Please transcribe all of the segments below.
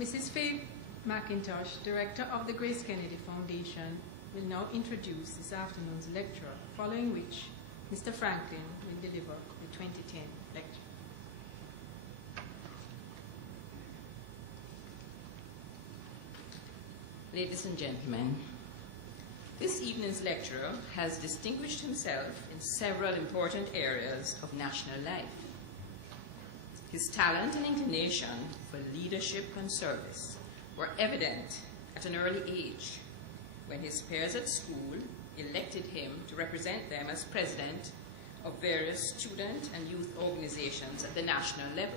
Mrs. Faye McIntosh, Director of the GraceKennedy Foundation, will now introduce this afternoon's lecturer, following which Mr. Franklyn will deliver the 2010 lecture. Ladies and gentlemen, this evening's lecturer has distinguished himself in several important areas of national life. His talent and inclination for leadership and service were evident at an early age when his peers at school elected him to represent them as president of various student and youth organizations at the national level.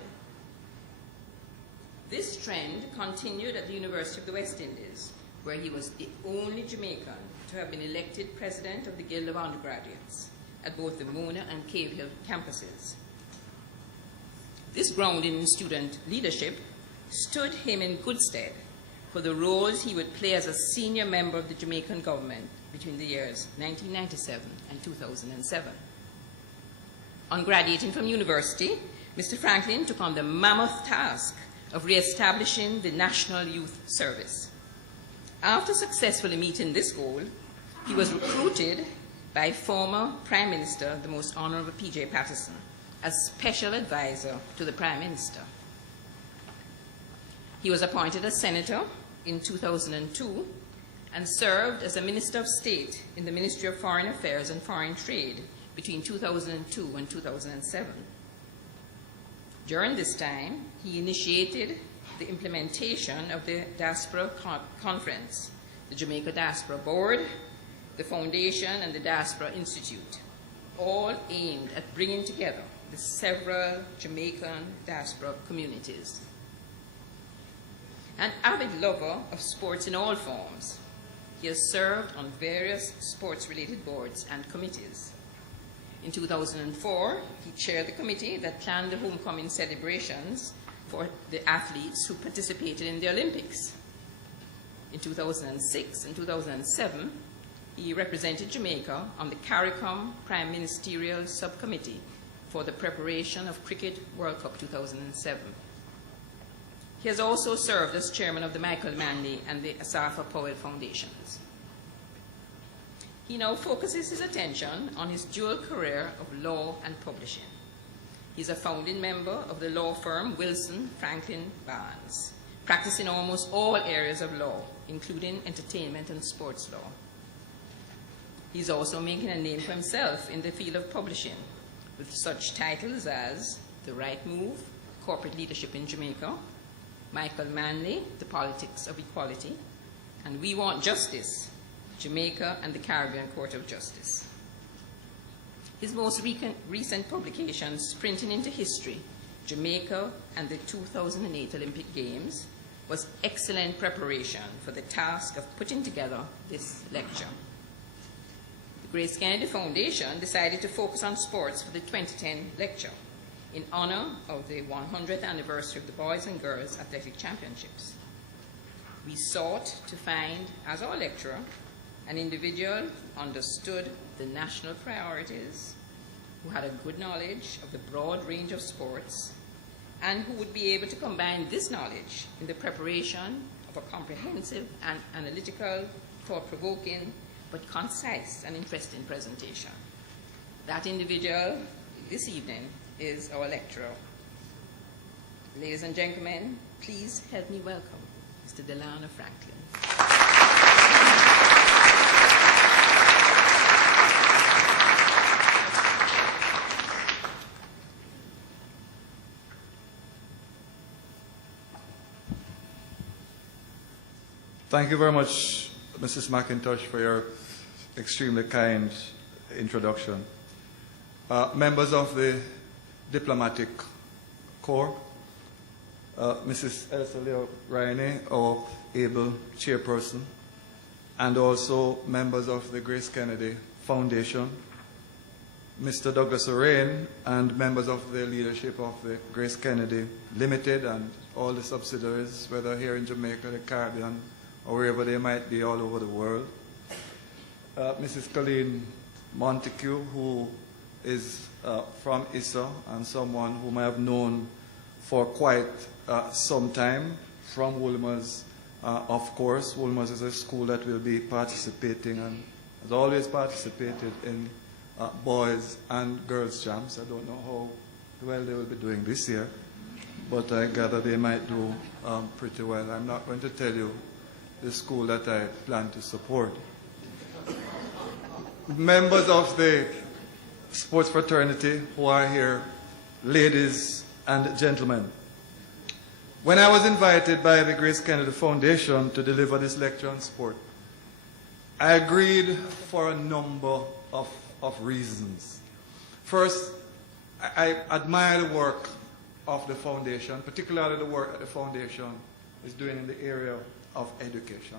This trend continued at the University of the West Indies, where he was the only Jamaican to have been elected president of the Guild of Undergraduates at both the Mona and Cave Hill campuses. This grounding in student leadership stood him in good stead for the roles he would play as a senior member of the Jamaican government between the years 1997 and 2007. On graduating from university, Mr. Franklyn took on the mammoth task of re-establishing the National Youth Service. After successfully meeting this goal, he was recruited by former Prime Minister, the Most Honorable P.J. Patterson, as Special Advisor to the Prime Minister. He was appointed as Senator in 2002 and served as a Minister of State in the Ministry of Foreign Affairs and Foreign Trade between 2002 and 2007. During this time, he initiated the implementation of the Diaspora Conference, the Jamaica Diaspora Board, the Foundation, and the Diaspora Institute, all aimed at bringing together the several Jamaican diaspora communities. An avid lover of sports in all forms, he has served on various sports-related boards and committees. In 2004, he chaired the committee that planned the homecoming celebrations for the athletes who participated in the Olympics. In 2006 and 2007, he represented Jamaica on the CARICOM Prime Ministerial Subcommittee for the preparation of Cricket World Cup 2007. He has also served as chairman of the Michael Manley and the Asafa Powell Foundations. He now focuses his attention on his dual career of law and publishing. He's a founding member of the law firm Wilson, Franklyn, Barnes, practicing almost all areas of law, including entertainment and sports law. He's also making a name for himself in the field of publishing, with such titles as The Right Move, Corporate Leadership in Jamaica, Michael Manley, The Politics of Equality, and We Want Justice, Jamaica and the Caribbean Court of Justice. His most recent publication, Sprinting into History, Jamaica and the 2008 Olympic Games, was excellent preparation for the task of putting together this lecture. The GraceKennedy Foundation decided to focus on sports for the 2010 lecture in honor of the 100th anniversary of the Boys and Girls Athletic Championships. We sought to find, as our lecturer, an individual who understood the national priorities, who had a good knowledge of the broad range of sports, and who would be able to combine this knowledge in the preparation of a comprehensive and analytical, thought-provoking, but concise and interesting presentation. That individual this evening is our lecturer. Ladies and gentlemen, please help me welcome Mr. Delano Franklyn. Thank you very much, Mrs. McIntosh, for your extremely kind introduction. Members of the Diplomatic Corps, Mrs. Elsa Leo Rainey, our able chairperson, and also members of the GraceKennedy Foundation, Mr. Douglas Orain, and members of the leadership of the GraceKennedy Limited and all the subsidiaries, whether here in Jamaica, the Caribbean, or wherever they might be all over the world. Mrs. Colleen Montague, who is from ISA and someone whom I have known for quite some time, from Wolmer's. Of course, Wolmer's is a school that will be participating and has always participated in boys and girls champs. I don't know how well they will be doing this year, but I gather they might do pretty well. I'm not going to tell you the school that I plan to support. Members of the sports fraternity who are here, ladies and gentlemen, when I was invited by the GraceKennedy Foundation to deliver this lecture on sport, I agreed for a number of reasons. First, I admire the work of the foundation, particularly the work that the foundation is doing in the area of education.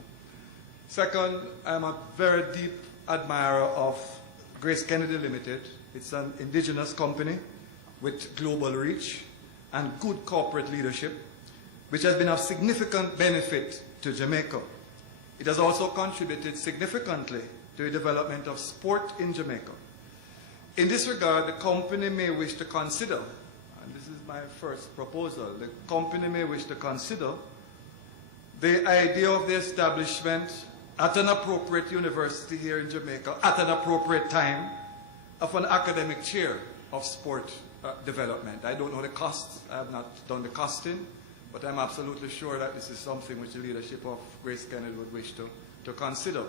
Second, I'm a very deep admirer of GraceKennedy Limited. It's an indigenous company with global reach and good corporate leadership, which has been of significant benefit to Jamaica. It has also contributed significantly to the development of sport in Jamaica. In this regard, the company may wish to consider, and this is my first proposal, the company may wish to consider the idea of the establishment at an appropriate university here in Jamaica, at an appropriate time, of an academic chair of sport development. I don't know the costs, I have not done the costing, but I'm absolutely sure that this is something which the leadership of GraceKennedy would wish to consider.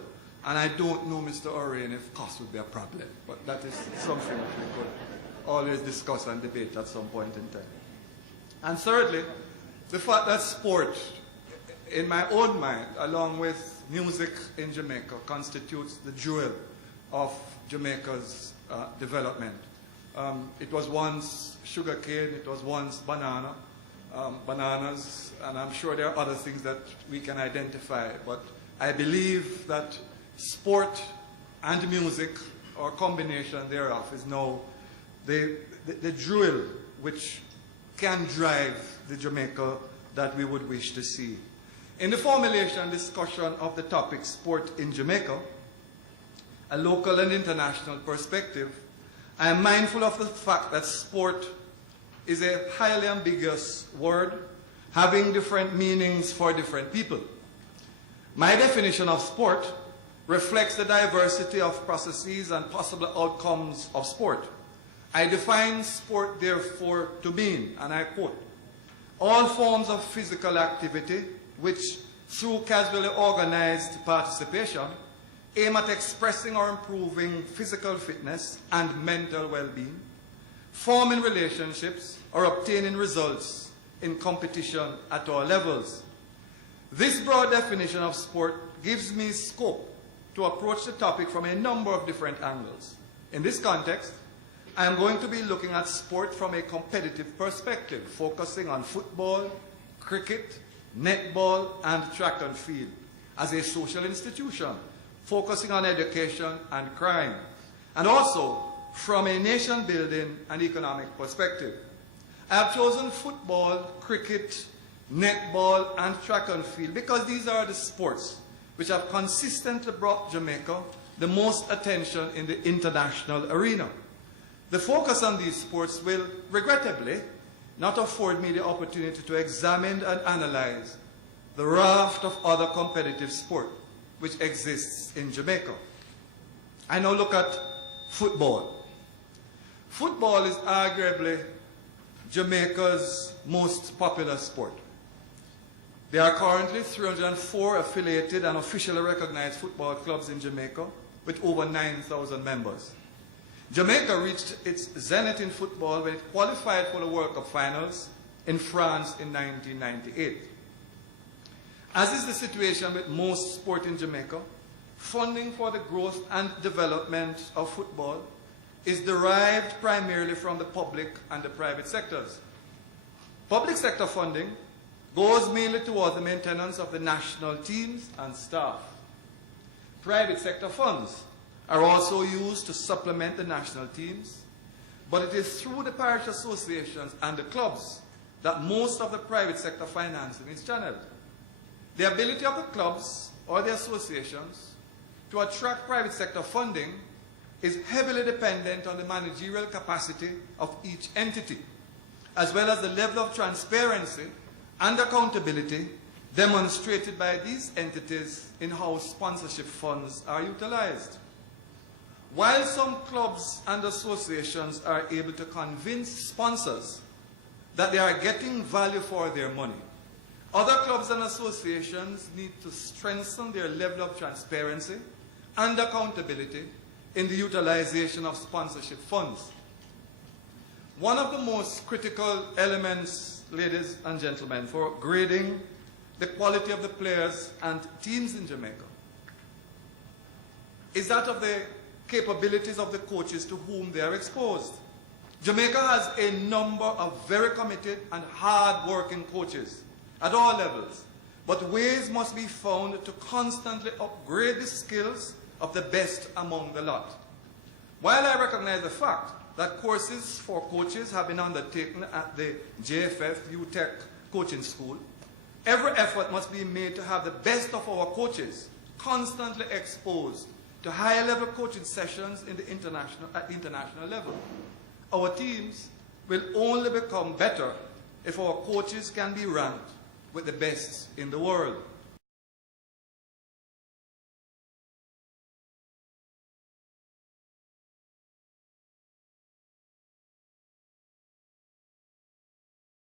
And I don't know, Mr. Orion, if cost would be a problem, but that is something that we could always discuss and debate at some point in time. And thirdly, the fact that sport, in my own mind, along with music in Jamaica, constitutes the jewel of Jamaica's development. It was once sugarcane, it was once bananas, and I'm sure there are other things that we can identify, but I believe that sport and music, or combination thereof, is now the jewel which can drive the Jamaica that we would wish to see. In the formulation and discussion of the topic sport in Jamaica, a local and international perspective, I am mindful of the fact that sport is a highly ambiguous word having different meanings for different people. My definition of sport reflects the diversity of processes and possible outcomes of sport. I define sport, therefore, to mean, and I quote, all forms of physical activity which, through casually organized participation, aim at expressing or improving physical fitness and mental well-being, forming relationships, or obtaining results in competition at all levels. This broad definition of sport gives me scope to approach the topic from a number of different angles. In this context, I am going to be looking at sport from a competitive perspective, focusing on football, cricket, netball, and track and field, as a social institution, focusing on education and crime, and also from a nation-building and economic perspective. I have chosen football, cricket, netball, and track and field because these are the sports which have consistently brought Jamaica the most attention in the international arena. The focus on these sports will, regrettably, not afford me the opportunity to examine and analyze the raft of other competitive sport which exists in Jamaica. I now look at football. Football is arguably Jamaica's most popular sport. There are currently 304 affiliated and officially recognized football clubs in Jamaica with over 9,000 members. Jamaica reached its zenith in football when it qualified for the World Cup finals in France in 1998. As is the situation with most sport in Jamaica, funding for the growth and development of football is derived primarily from the public and the private sectors. Public sector funding goes mainly towards the maintenance of the national teams and staff. Private sector funds are also used to supplement the national teams, but it is through the parish associations and the clubs that most of the private sector financing is channeled. The ability of the clubs or the associations to attract private sector funding is heavily dependent on the managerial capacity of each entity, as well as the level of transparency and accountability demonstrated by these entities in how sponsorship funds are utilized. While some clubs and associations are able to convince sponsors that they are getting value for their money, other clubs and associations need to strengthen their level of transparency and accountability in the utilization of sponsorship funds. One of the most critical elements, ladies and gentlemen, for grading the quality of the players and teams in Jamaica is that of the capabilities of the coaches to whom they are exposed. Jamaica has a number of very committed and hard-working coaches at all levels, but ways must be found to constantly upgrade the skills of the best among the lot. While I recognize the fact that courses for coaches have been undertaken at the GKF UTech Coaching School, every effort must be made to have the best of our coaches constantly exposed to higher-level coaching sessions at the international level. Our teams will only become better if our coaches can be ranked with the best in the world.